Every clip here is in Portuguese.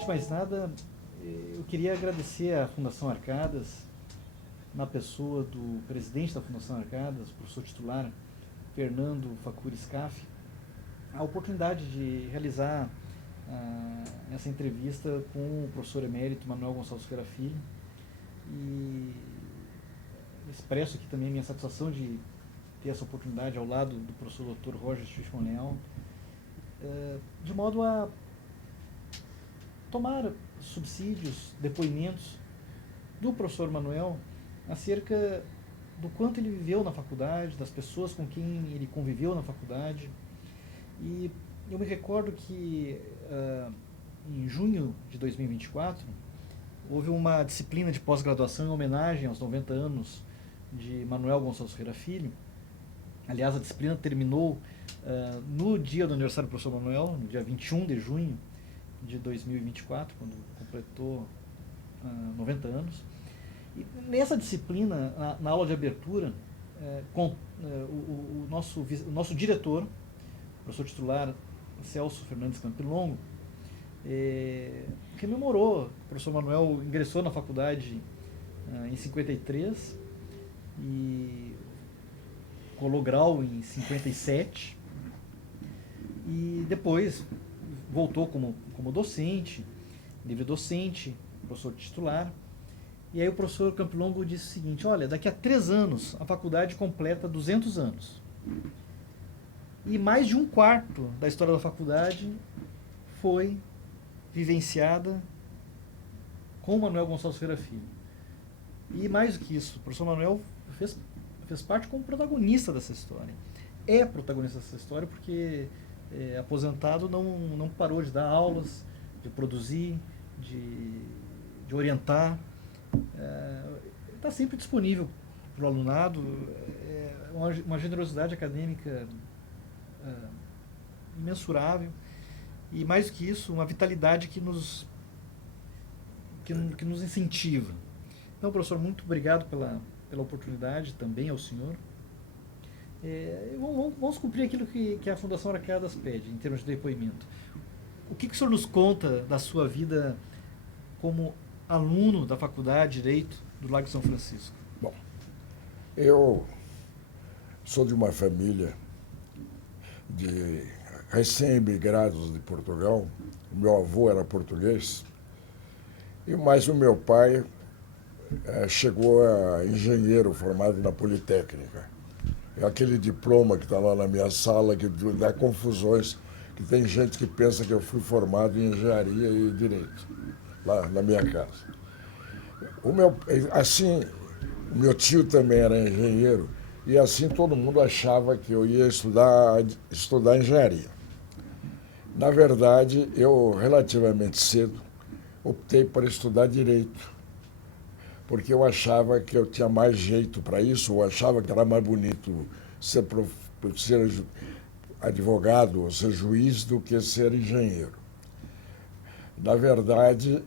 Antes de mais nada, eu queria agradecer à Fundação Arcadas, na pessoa do presidente da Fundação Arcadas, professor titular Fernando Facuri Scaff, a oportunidade de realizar essa entrevista com o professor emérito Manuel Gonçalves Ferreira Filho. E expresso aqui também a minha satisfação de ter essa oportunidade ao lado do professor Dr. Roger Strichmann Leal, de modo a tomar subsídios, depoimentos do professor Manuel acerca do quanto ele viveu na faculdade, das pessoas com quem ele conviveu na faculdade. E eu me recordo que em junho de 2024 houve uma disciplina de pós-graduação em homenagem aos 90 anos de Manuel Gonçalves Ferreira Filho. Aliás, a disciplina terminou no dia do aniversário do professor Manuel, no dia 21 de junho de 2024, quando completou 90 anos. E nessa disciplina, na aula de abertura, o nosso diretor, o professor titular Celso Fernandes Campilongo, rememorou. O professor Manuel ingressou na faculdade em 53 e colou grau em 57 e depois voltou como docente, livre docente, professor titular. E aí o professor Campilongo disse o seguinte: olha, daqui a 3 anos a faculdade completa 200 anos. E mais de 1/4 da história da faculdade foi vivenciada com o Manuel Gonçalves Ferreira Filho. E mais do que isso, o professor Manuel fez parte como protagonista dessa história. É protagonista dessa história porque aposentado não parou de dar aulas, de produzir, de orientar. Está sempre disponível para o alunado, uma generosidade acadêmica imensurável e, mais do que isso, uma vitalidade que nos incentiva. Então, professor, muito obrigado pela oportunidade, também ao senhor. Vamos cumprir aquilo que a Fundação Arcadas pede, em termos de depoimento. O que o senhor nos conta da sua vida como aluno da Faculdade de Direito do Lago São Francisco? Bom, eu sou de uma família de recém-imigrados de Portugal. O meu avô era português, mas o meu pai chegou a engenheiro formado na Politécnica. É aquele diploma que está lá na minha sala, que dá confusões, que tem gente que pensa que eu fui formado em engenharia e direito, lá na minha casa. O meu tio também era engenheiro, e assim todo mundo achava que eu ia estudar engenharia. Na verdade, eu, relativamente cedo, optei por estudar direito, porque eu achava que eu tinha mais jeito para isso, ou achava que era mais bonito ser advogado ou ser juiz do que ser engenheiro. Na verdade,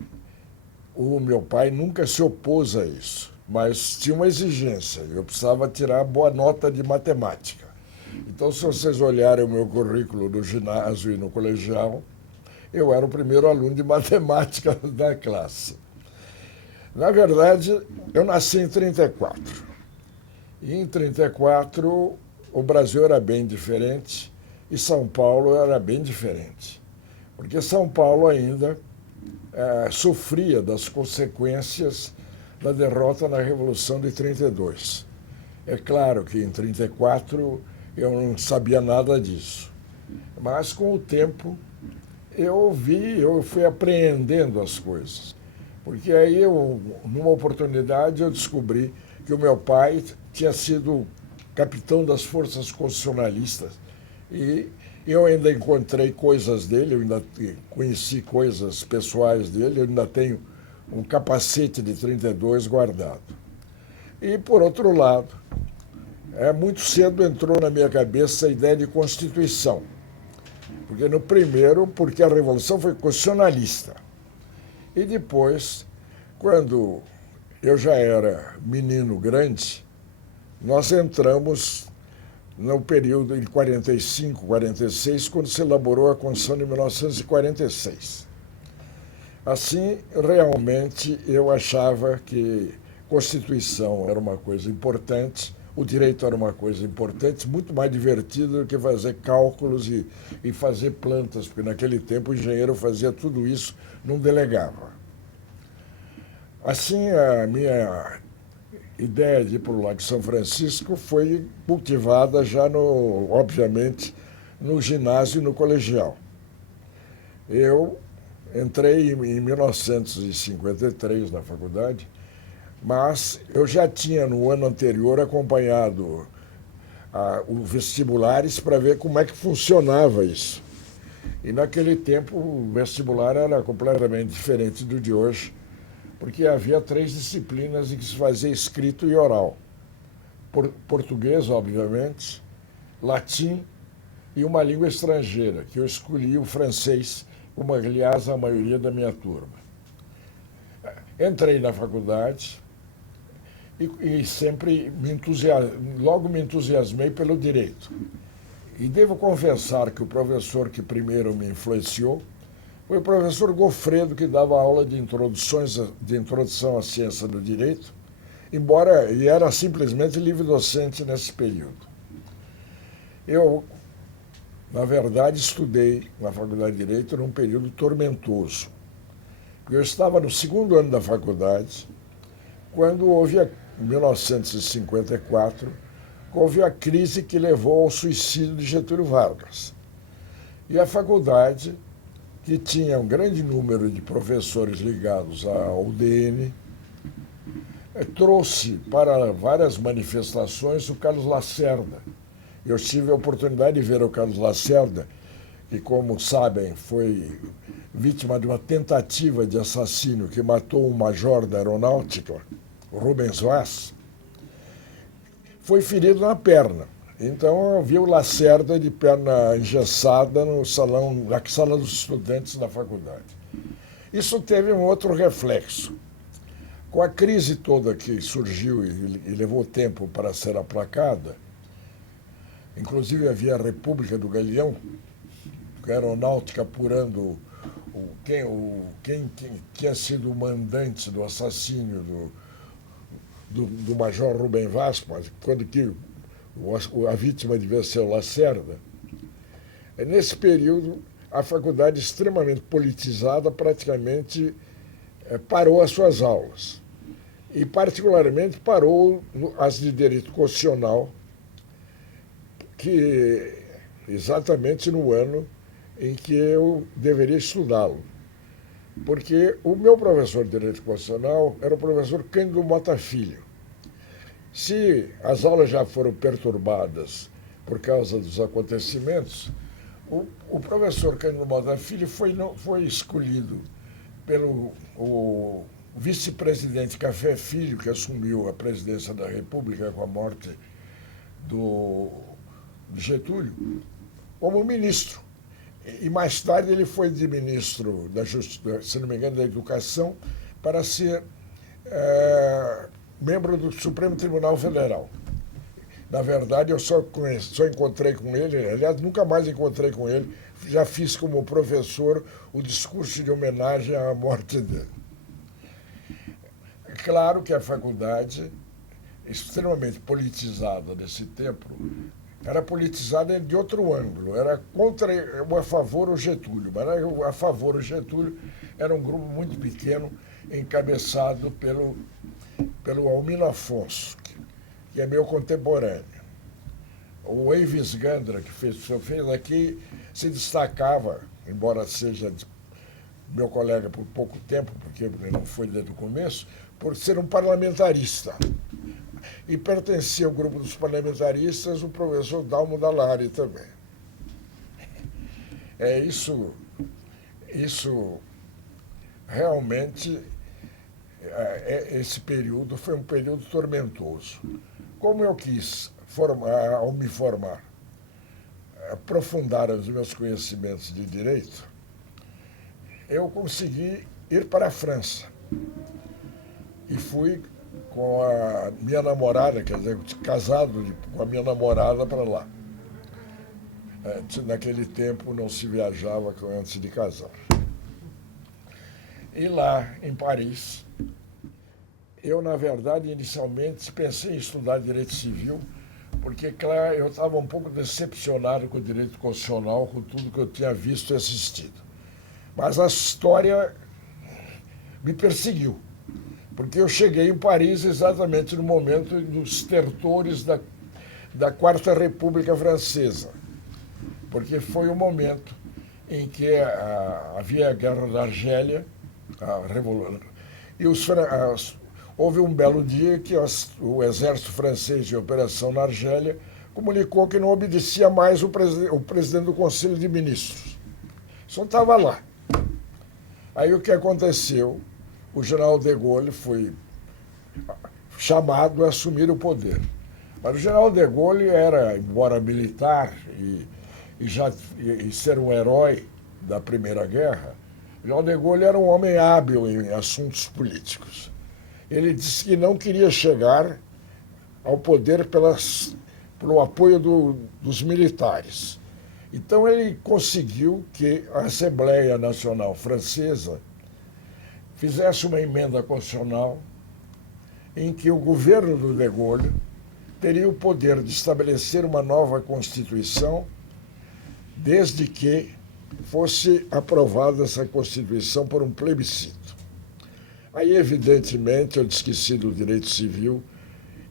o meu pai nunca se opôs a isso, mas tinha uma exigência: eu precisava tirar boa nota de matemática. Então, se vocês olharem o meu currículo no ginásio e no colegial, eu era o primeiro aluno de matemática da classe. Na verdade, eu nasci em 34. E em 34, o Brasil era bem diferente e São Paulo era bem diferente. Porque São Paulo ainda sofria das consequências da derrota na Revolução de 32. É claro que em 34 eu não sabia nada disso. Mas, com o tempo, eu fui apreendendo as coisas. Porque aí, numa oportunidade, eu descobri que o meu pai tinha sido capitão das forças constitucionalistas e eu ainda encontrei coisas dele, eu ainda conheci coisas pessoais dele, eu ainda tenho um capacete de 32 guardado. E, por outro lado, muito cedo entrou na minha cabeça a ideia de Constituição. Porque porque a Revolução foi constitucionalista. E depois, quando eu já era menino grande, nós entramos no período de 45, 46, quando se elaborou a Constituição de 1946. Assim, realmente, eu achava que Constituição era uma coisa importante, o direito era uma coisa importante, muito mais divertido do que fazer cálculos e fazer plantas, porque naquele tempo o engenheiro fazia tudo isso, não delegava. Assim, a minha ideia de ir para o Lago São Francisco foi cultivada já, obviamente, no ginásio e no colegial. Eu entrei em 1953 na faculdade, mas eu já tinha, no ano anterior, acompanhado os vestibulares para ver como é que funcionava isso. E naquele tempo o vestibular era completamente diferente do de hoje, porque havia 3 disciplinas em que se fazia escrito e oral. Português, obviamente, latim e uma língua estrangeira, que eu escolhi o francês, como aliás a maioria da minha turma. Entrei na faculdade e sempre logo me entusiasmei pelo direito. E devo confessar que o professor que primeiro me influenciou foi o professor Goffredo, que dava aula de introdução à ciência do direito, embora e era simplesmente livre-docente nesse período. Eu, na verdade, estudei na Faculdade de Direito num período tormentoso. Eu estava no 2º ano da faculdade, quando houve, em 1954, houve a crise que levou ao suicídio de Getúlio Vargas. E a faculdade, que tinha um grande número de professores ligados ao DN, trouxe para várias manifestações o Carlos Lacerda. Eu tive a oportunidade de ver o Carlos Lacerda, que, como sabem, foi vítima de uma tentativa de assassínio que matou um major da aeronáutica, Rubens Vaz. Foi ferido na perna. Então eu vi o Lacerda de perna engessada na sala dos estudantes da faculdade. Isso teve um outro reflexo. Com a crise toda que surgiu e levou tempo para ser aplacada, inclusive havia a República do Galeão, a aeronáutica apurando quem tinha sido o mandante do assassínio do major Rubem Vaz, quando a vítima devia ser o Lacerda. Nesse período, a faculdade, extremamente politizada, praticamente parou as suas aulas. E, particularmente, parou as de direito constitucional, que exatamente no ano em que eu deveria estudá-lo. Porque o meu professor de direito constitucional era o professor Cândido Mota Filho. Se as aulas já foram perturbadas por causa dos acontecimentos, o professor Cândido Mota Filho foi escolhido pelo o vice-presidente Café Filho, que assumiu a presidência da República com a morte de Getúlio, como ministro. E mais tarde ele foi de ministro da Justiça, se não me engano, da Educação, para ser membro do Supremo Tribunal Federal. Na verdade, eu só encontrei com ele, aliás, nunca mais encontrei com ele, já fiz como professor o discurso de homenagem à morte dele. É claro que a faculdade, extremamente politizada nesse tempo, era politizada de outro ângulo, era contra ou a favor o Getúlio, mas a favor o Getúlio era um grupo muito pequeno, encabeçado pelo Almino Afonso, que é meu contemporâneo. O Eivis Gandra, que fez aqui, se destacava, embora seja meu colega por pouco tempo, porque ele não foi desde o começo, por ser um parlamentarista. E pertencia ao grupo dos parlamentaristas o professor Dalmo Dallari também. Isso realmente, esse período foi um período tormentoso. Como eu quis, ao me formar, aprofundar os meus conhecimentos de direito, eu consegui ir para a França. E fui com a minha namorada, quer dizer, casado com a minha namorada para lá. Naquele tempo não se viajava antes de casar. E lá, em Paris, eu, na verdade, inicialmente pensei em estudar direito civil, porque, claro, eu estava um pouco decepcionado com o direito constitucional, com tudo que eu tinha visto e assistido. Mas a história me perseguiu, porque eu cheguei em Paris exatamente no momento dos tertores da Quarta República Francesa, porque foi o momento em que havia a Guerra da Argélia, a Revolução, e houve um belo dia que o exército francês de operação na Argélia comunicou que não obedecia mais o presidente do Conselho de Ministros. Só estava lá. Aí o que aconteceu? O general de Gaulle foi chamado a assumir o poder. Mas o general de Gaulle era, embora militar e ser um herói da Primeira Guerra, o general de Gaulle era um homem hábil em assuntos políticos. Ele disse que não queria chegar ao poder pelo apoio dos militares. Então ele conseguiu que a Assembleia Nacional Francesa fizesse uma emenda constitucional em que o governo do de Gaulle teria o poder de estabelecer uma nova Constituição desde que fosse aprovada essa Constituição por um plebiscito. Aí, evidentemente, eu esqueci do direito civil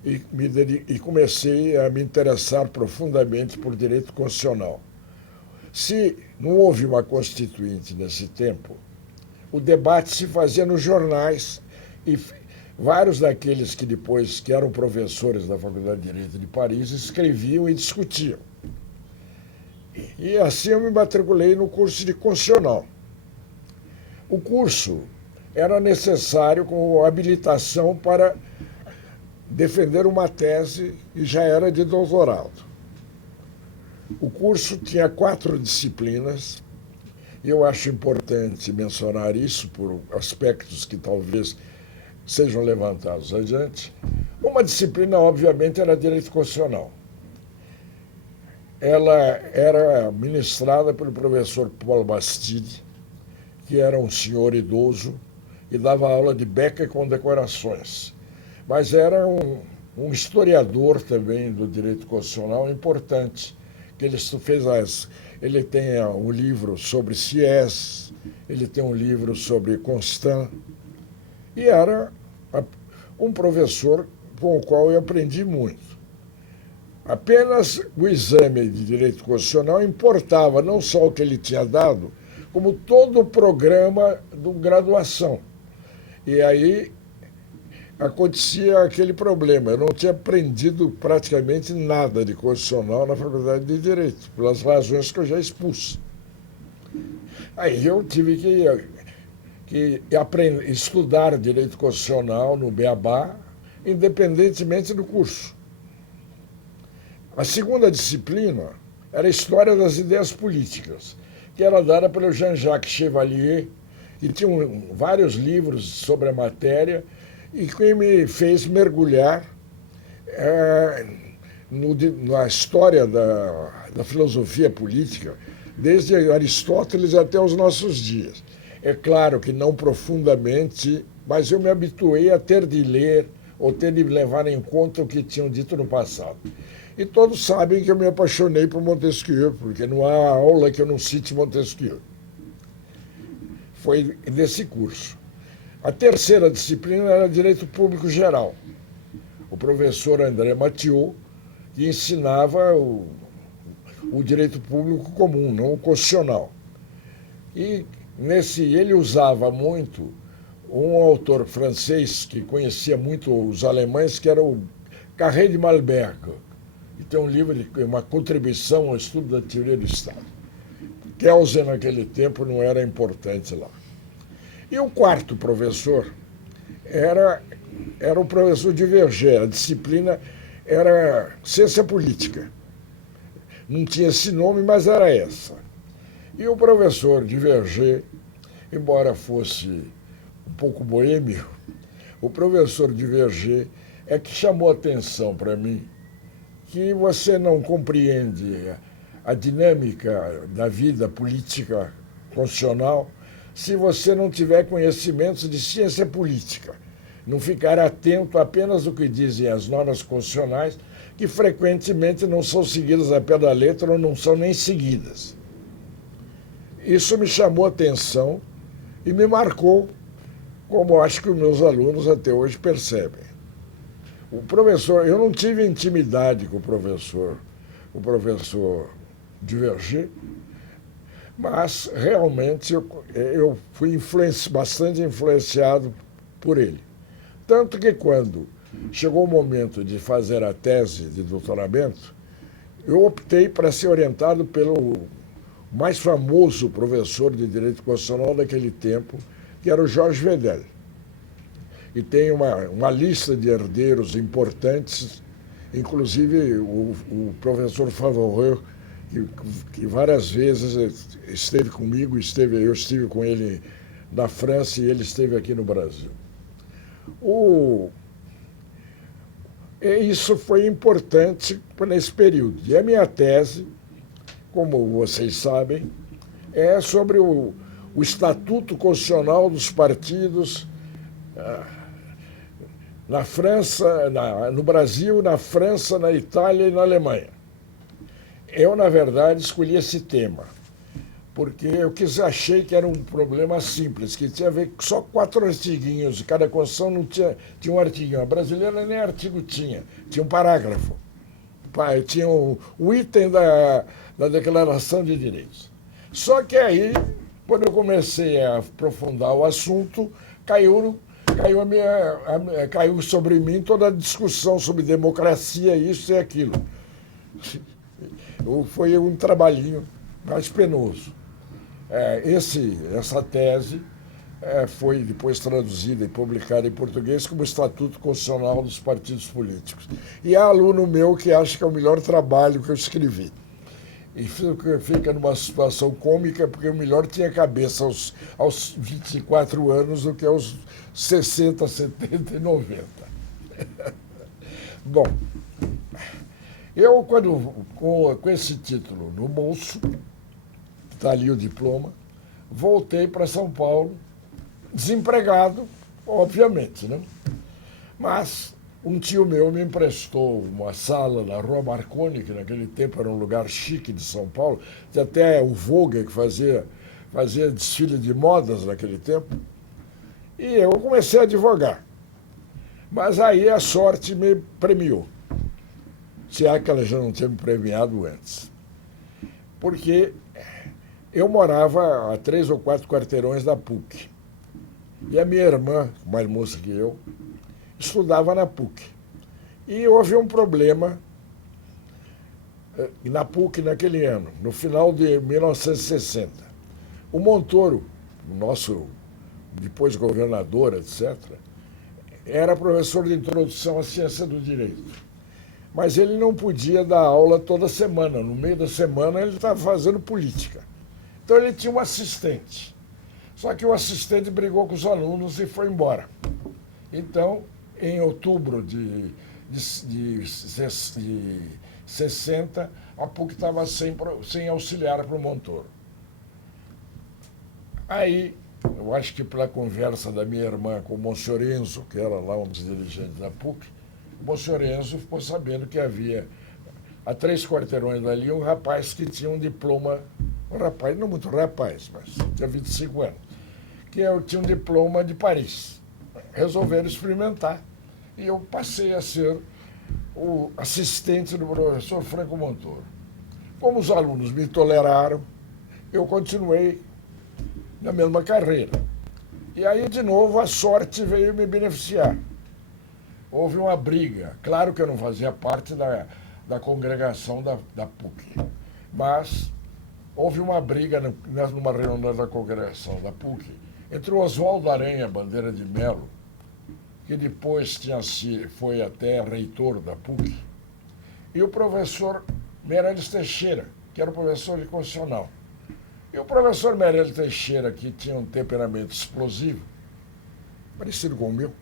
e comecei a me interessar profundamente por direito constitucional. Se não houve uma constituinte nesse tempo, o debate se fazia nos jornais e vários daqueles que depois que eram professores da Faculdade de Direito de Paris escreviam e discutiam. E assim eu me matriculei no curso de constitucional. O curso era necessário como habilitação para defender uma tese e já era de doutorado. O curso tinha 4 disciplinas, e eu acho importante mencionar isso por aspectos que talvez sejam levantados adiante. Uma disciplina, obviamente, era direito constitucional. Ela era ministrada pelo professor Paul Bastide, que era um senhor idoso, e dava aula de beca com decorações. Mas era um historiador também do direito constitucional importante, que ele tem um livro sobre Sieyès, ele tem um livro sobre Constant, e era um professor com o qual eu aprendi muito. Apenas o exame de direito constitucional importava não só o que ele tinha dado, como todo o programa de graduação. E aí acontecia aquele problema. Eu não tinha aprendido praticamente nada de constitucional na Faculdade de Direito, pelas razões que eu já expus. Aí eu tive que estudar direito constitucional no Beabá, independentemente do curso. A segunda disciplina era a História das Ideias Políticas, que era dada pelo Jean-Jacques Chevalier, que tinha vários livros sobre a matéria e que me fez mergulhar na história da filosofia política, desde Aristóteles até os nossos dias. É claro que não profundamente, mas eu me habituei a ter de ler ou ter de levar em conta o que tinham dito no passado. E todos sabem que eu me apaixonei por Montesquieu, porque não há aula que eu não cite Montesquieu. Foi desse curso. A terceira disciplina era Direito Público Geral. O professor André Mathieu, que ensinava o direito público comum, não o constitucional. E ele usava muito um autor francês que conhecia muito os alemães, que era o Carré de Malberg, que tem um livro, uma contribuição ao estudo da teoria do Estado. Kelsen, naquele tempo, não era importante lá. E o quarto professor era o professor Duverger. A disciplina era ciência política. Não tinha esse nome, mas era essa. E o professor Duverger, embora fosse um pouco boêmio, o professor Duverger é que chamou atenção para mim que você não compreende a dinâmica da vida política constitucional se você não tiver conhecimentos de ciência política. Não ficar atento apenas ao que dizem as normas constitucionais, que frequentemente não são seguidas a pé da letra ou não são nem seguidas. Isso me chamou a atenção e me marcou, como acho que os meus alunos até hoje percebem. O professor, eu não tive intimidade com o professor Duverger, mas realmente eu fui bastante influenciado por ele. Tanto que quando chegou o momento de fazer a tese de doutoramento, eu optei para ser orientado pelo mais famoso professor de Direito Constitucional daquele tempo, que era o Jorge Vedel. E tem uma lista de herdeiros importantes, inclusive o professor Favoreux, que várias vezes esteve comigo, eu estive com ele na França e ele esteve aqui no Brasil. Isso foi importante nesse período. E a minha tese, como vocês sabem, é sobre o Estatuto Constitucional dos Partidos na França, no Brasil, na França, na Itália e na Alemanha. Eu, na verdade, escolhi esse tema, porque eu achei que era um problema simples, que tinha a ver com só 4 artiguinhos, e cada Constituição não tinha um artiguinho. A brasileira nem artigo tinha um parágrafo. Tinha um item da Declaração de Direitos. Só que aí, quando eu comecei a aprofundar o assunto, caiu sobre mim toda a discussão sobre democracia, isso e aquilo. Foi um trabalhinho mais penoso. Essa tese foi depois traduzida e publicada em português como Estatuto Constitucional dos Partidos Políticos. E há aluno meu que acha que é o melhor trabalho que eu escrevi. E fica numa situação cômica, porque o melhor tinha cabeça aos 24 anos do que aos 60, 70 e 90. Bom, eu, com esse título no bolso, está ali o diploma, voltei para São Paulo, desempregado, obviamente, né? Mas um tio meu me emprestou uma sala na Rua Marconi, que naquele tempo era um lugar chique de São Paulo, tinha até o Vogue, que fazia desfile de modas naquele tempo, e eu comecei a advogar. Mas aí a sorte me premiou, se é que ela já não tinha me premiado antes. Porque eu morava a 3 ou 4 quarteirões da PUC. E a minha irmã, mais moça que eu, estudava na PUC. E houve um problema na PUC naquele ano, no final de 1960. O Montoro, o nosso depois governador, etc., era professor de introdução à ciência do direito. Mas ele não podia dar aula toda semana. No meio da semana ele estava fazendo política. Então ele tinha um assistente. Só que o assistente brigou com os alunos e foi embora. Então, em outubro de 60, a PUC estava sem auxiliar para o Montoro. Aí, eu acho que pela conversa da minha irmã com o Monsenhor Enzo, que era lá um dos dirigentes da PUC, o Monsenhor Enzo ficou sabendo que havia, a 3 quarteirões dali, um rapaz que tinha um diploma, um rapaz, não muito rapaz, mas tinha 25 anos, que tinha um diploma de Paris. Resolveram experimentar. E eu passei a ser o assistente do professor Franco Montoro. Como os alunos me toleraram, eu continuei na mesma carreira. E aí, de novo, a sorte veio me beneficiar. Houve uma briga. Claro que eu não fazia parte da congregação da PUC, mas houve uma briga numa reunião da congregação da PUC entre o Oswaldo Aranha Bandeira de Melo, que depois foi até reitor da PUC, e o professor Meirelles Teixeira, que era o professor de constitucional. E o professor Meirelles Teixeira, que tinha um temperamento explosivo, parecido com o meu,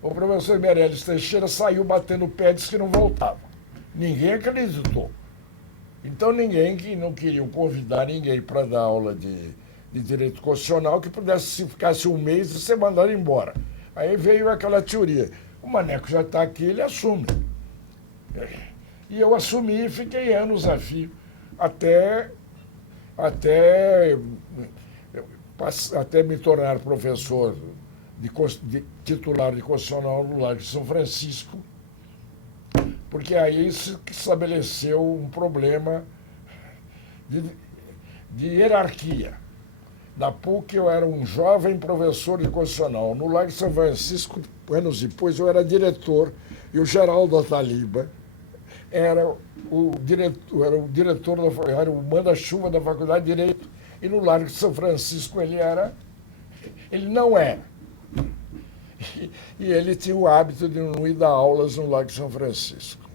o professor Meirelles Teixeira saiu batendo o pé e disse que não voltava. Ninguém acreditou. Então ninguém que não queria convidar ninguém para dar aula de direito constitucional que pudesse, se ficasse um mês, ser mandado embora. Aí veio aquela teoria. O Maneco já está aqui, ele assume. E eu assumi e fiquei anos a fio, até me tornar professor de titular de constitucional no Largo de São Francisco, porque aí se estabeleceu um problema de hierarquia. Na PUC eu era um jovem professor de constitucional. No Largo de São Francisco, anos depois, eu era diretor, e o Geraldo Ataliba era o diretor, era o manda-chuva da Faculdade de Direito, e no Largo de São Francisco ele não era. E ele tinha o hábito de não ir dar aulas no Largo de São Francisco.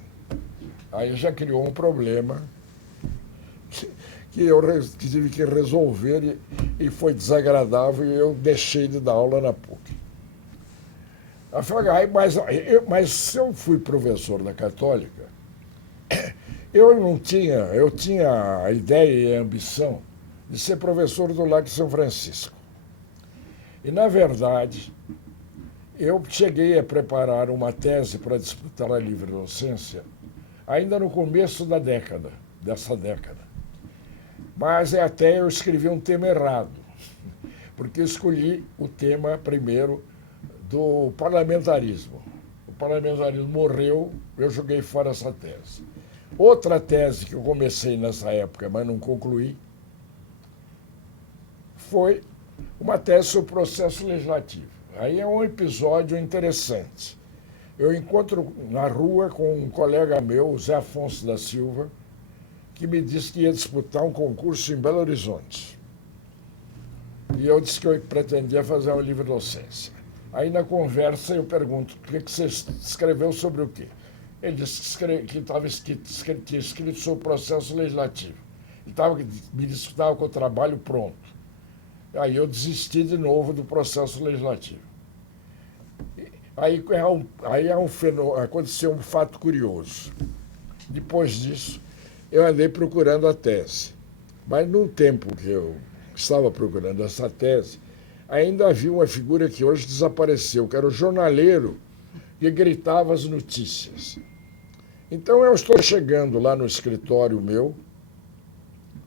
Aí já criou um problema que eu tive que resolver e foi desagradável e eu deixei de dar aula na PUC. Mas se eu fui professor da Católica, eu tinha a ideia e a ambição de ser professor do Largo de São Francisco. E, na verdade, eu cheguei a preparar uma tese para disputar a livre docência ainda no começo dessa década. Mas até eu escrevi um tema errado, porque eu escolhi o tema primeiro do parlamentarismo. O parlamentarismo morreu, eu joguei fora essa tese. Outra tese que eu comecei nessa época, mas não concluí, foi uma tese sobre o processo legislativo. Aí é um episódio interessante. Eu encontro na rua com um colega meu, o Zé Afonso da Silva, que me disse que ia disputar um concurso em Belo Horizonte. E eu disse que eu pretendia fazer uma livre docência. Aí, na conversa, eu pergunto, o que você escreveu sobre o quê? Ele disse que tinha escrito sobre o processo legislativo. Me disse que estava com o trabalho pronto. Aí eu desisti de novo do processo legislativo. Aí aconteceu um fato curioso. Depois disso, eu andei procurando a tese. Mas no tempo que eu estava procurando essa tese, ainda havia uma figura que hoje desapareceu, que era o jornaleiro que gritava as notícias. Então eu estou chegando lá no escritório meu,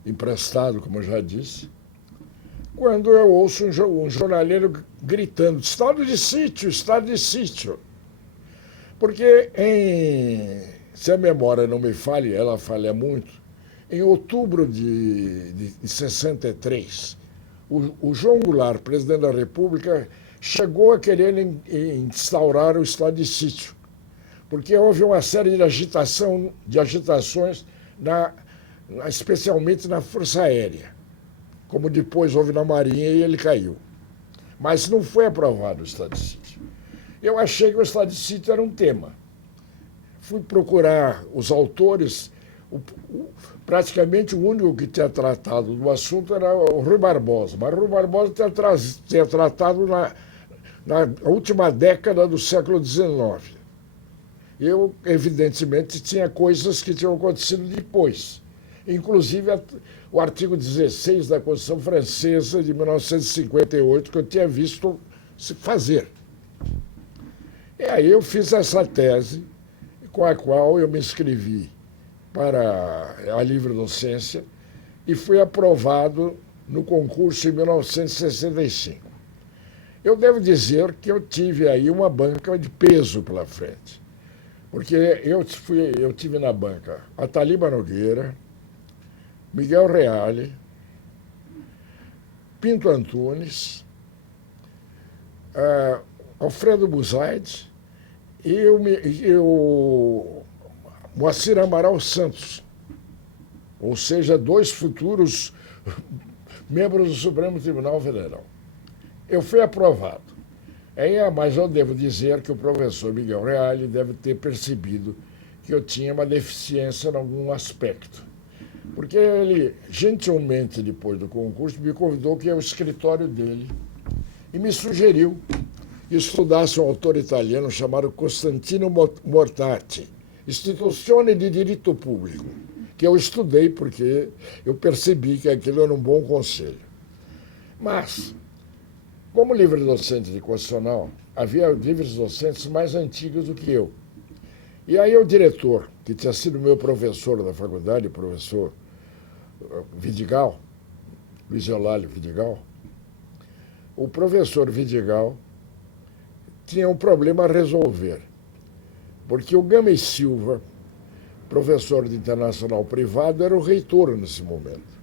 emprestado, como eu já disse, quando eu ouço um jornaleiro gritando, estado de sítio, estado de sítio. Porque, se a memória não me falha, ela falha muito, em outubro de 63, o João Goulart, presidente da República, chegou a querer instaurar o estado de sítio, porque houve uma série de agitações, especialmente na Força Aérea, como depois houve na Marinha e ele caiu. Mas não foi aprovado o estado de sítio. Eu achei que o estado de sítio era um tema. Fui procurar os autores, praticamente o único que tinha tratado do assunto era o Rui Barbosa, mas o Rui Barbosa tinha tratado na última década do século XIX. Eu, evidentemente, tinha coisas que tinham acontecido depois. Inclusive o artigo 16 da Constituição Francesa de 1958, que eu tinha visto se fazer. E aí eu fiz essa tese, com a qual eu me inscrevi para a livre docência e fui aprovado no concurso em 1965. Eu devo dizer que eu tive aí uma banca de peso pela frente, porque eu tive na banca Ataliba Nogueira, Miguel Reale, Pinto Antunes, Alfredo Buzaide e o Moacir Amaral Santos, ou seja, 2 futuros membros do Supremo Tribunal Federal. Eu fui aprovado. Mas eu devo dizer que o professor Miguel Reale deve ter percebido que eu tinha uma deficiência em algum aspecto. Porque ele, gentilmente, depois do concurso, me convidou que ia ao escritório dele e me sugeriu que estudasse um autor italiano chamado Costantino Mortati, Istituzione di Diritto Público, que eu estudei porque eu percebi que aquilo era um bom conselho. Mas, como livre docente de constitucional, havia livres docentes mais antigos do que eu. E aí o diretor, que tinha sido meu professor da faculdade, o professor Vidigal, Luiz Eulálio Vidigal, o professor Vidigal tinha um problema a resolver, porque o Gama e Silva, professor de internacional privado, era o reitor nesse momento.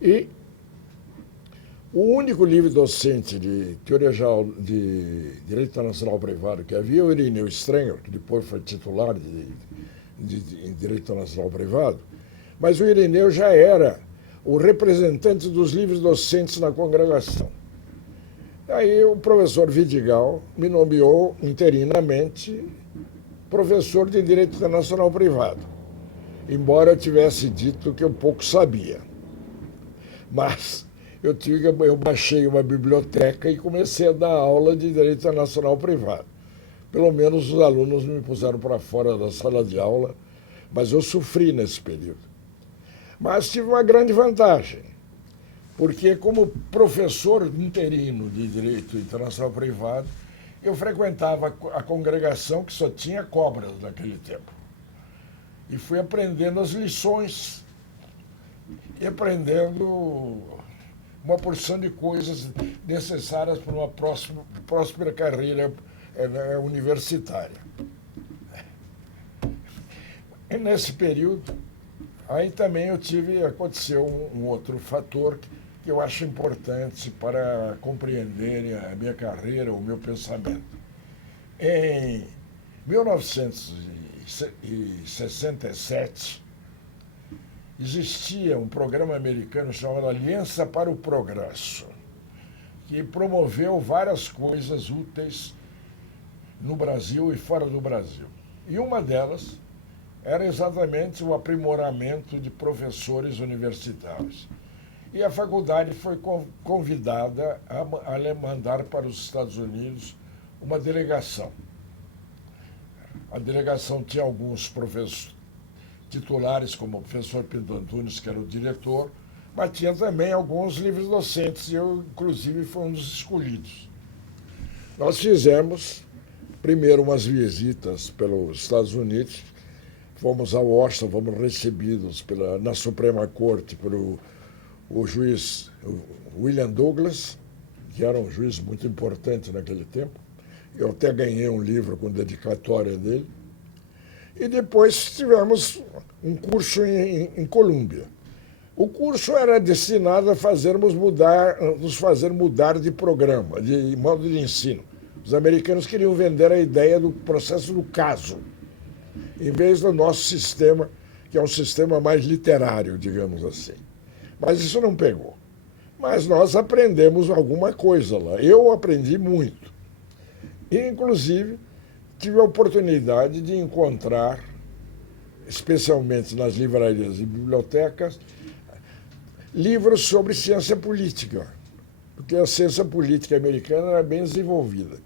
E o único livre docente de teoria geral de direito internacional privado que havia, o Irineu Strenger, que depois foi titular de direito internacional privado, mas o Irineu já era o representante dos livres docentes na congregação. Aí o professor Vidigal me nomeou interinamente professor de direito internacional privado, embora eu tivesse dito que eu pouco sabia. Mas eu baixei uma biblioteca e comecei a dar aula de direito internacional privado. Pelo menos os alunos me puseram para fora da sala de aula, mas eu sofri nesse período. Mas tive uma grande vantagem, porque como professor interino de direito internacional privado, eu frequentava a congregação que só tinha cobras naquele tempo. E fui aprendendo as lições e aprendendo uma porção de coisas necessárias para uma próspera carreira universitária. E nesse período, aí também aconteceu um outro fator que eu acho importante para compreenderem a minha carreira, o meu pensamento. Em 1967, existia um programa americano chamado Aliança para o Progresso, que promoveu várias coisas úteis no Brasil e fora do Brasil. E uma delas era exatamente o aprimoramento de professores universitários. E a faculdade foi convidada a mandar para os Estados Unidos uma delegação. A delegação tinha alguns professores titulares, como o professor Pinto Antunes, que era o diretor, mas tinha também alguns livres docentes, e eu, inclusive, fui um dos escolhidos. Nós fizemos, primeiro, umas visitas pelos Estados Unidos, fomos a Washington, fomos recebidos na Suprema Corte pelo o juiz William Douglas, que era um juiz muito importante naquele tempo. Eu até ganhei um livro com dedicatória dele. E depois tivemos um curso em Colômbia. O curso era destinado a nos fazer mudar de programa, de modo de ensino. Os americanos queriam vender a ideia do processo do caso, em vez do nosso sistema, que é um sistema mais literário, digamos assim. Mas isso não pegou. Mas nós aprendemos alguma coisa lá. Eu aprendi muito. E, inclusive, tive a oportunidade de encontrar, especialmente nas livrarias e bibliotecas, livros sobre ciência política, porque a ciência política americana era bem desenvolvida.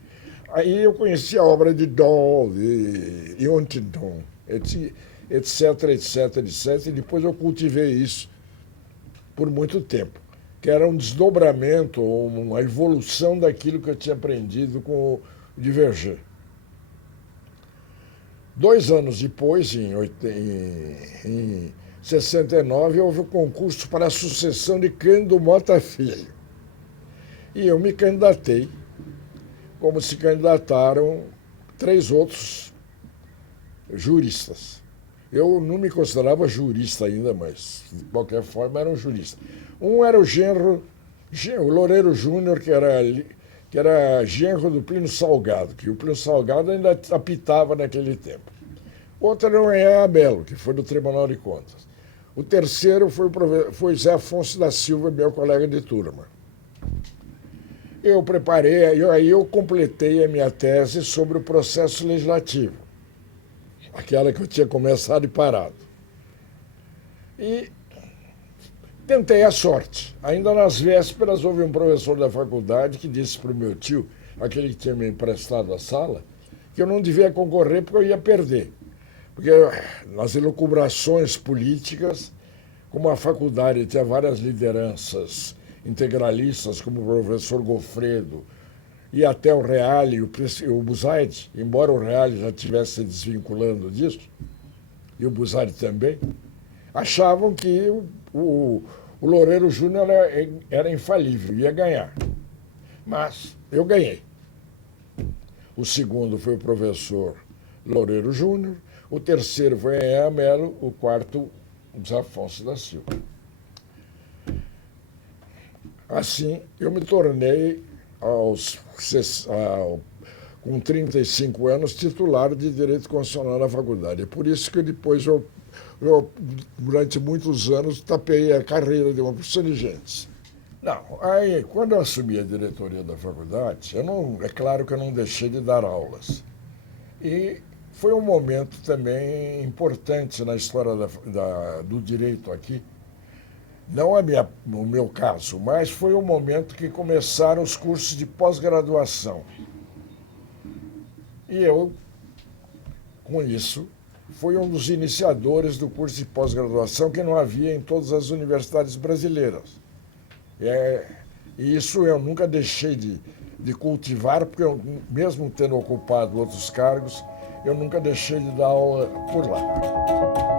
Aí eu conheci a obra de Doll, de Huntington, etc, etc, etc, e depois eu cultivei isso por muito tempo, que era um desdobramento, uma evolução daquilo que eu tinha aprendido com o Diverger. 2 anos depois, em 69, houve o concurso para a sucessão de Cândido Mota Filho. E eu me candidatei, como se candidataram 3 outros juristas. Eu não me considerava jurista ainda, mas, de qualquer forma, era um jurista. Um era o Loureiro Júnior, que era genro do Plínio Salgado, que o Plínio Salgado ainda apitava naquele tempo. Outro era o Enhé Melo, que foi do Tribunal de Contas. O terceiro foi Zé Afonso da Silva, meu colega de turma. Eu preparei, aí eu completei a minha tese sobre o processo legislativo, aquela que eu tinha começado e parado. E tentei a sorte. Ainda nas vésperas, houve um professor da faculdade que disse para o meu tio, aquele que tinha me emprestado a sala, que eu não devia concorrer porque eu ia perder. Porque nas elucubrações políticas, como a faculdade tinha várias lideranças integralistas como o professor Goffredo e até o Reale e o Busaid, embora o Reale já estivesse se desvinculando disso, e o Busaid também, achavam que o Loureiro Júnior era infalível, ia ganhar. Mas eu ganhei. O segundo foi o professor Loureiro Júnior, o terceiro foi Enea Mello, o quarto, o José Afonso da Silva. Assim, eu me tornei, com 35 anos, titular de Direito Constitucional na faculdade. É por isso que depois eu durante muitos anos, tapei a carreira de uma profissão de gente. Não, aí, quando eu assumi a diretoria da faculdade, é claro que eu não deixei de dar aulas. E foi um momento também importante na história do direito aqui. Não no meu caso, mas foi um momento que começaram os cursos de pós-graduação. E eu, com isso, fui um dos iniciadores do curso de pós-graduação que não havia em todas as universidades brasileiras. E isso eu nunca deixei de cultivar, porque eu, mesmo tendo ocupado outros cargos, eu nunca deixei de dar aula por lá.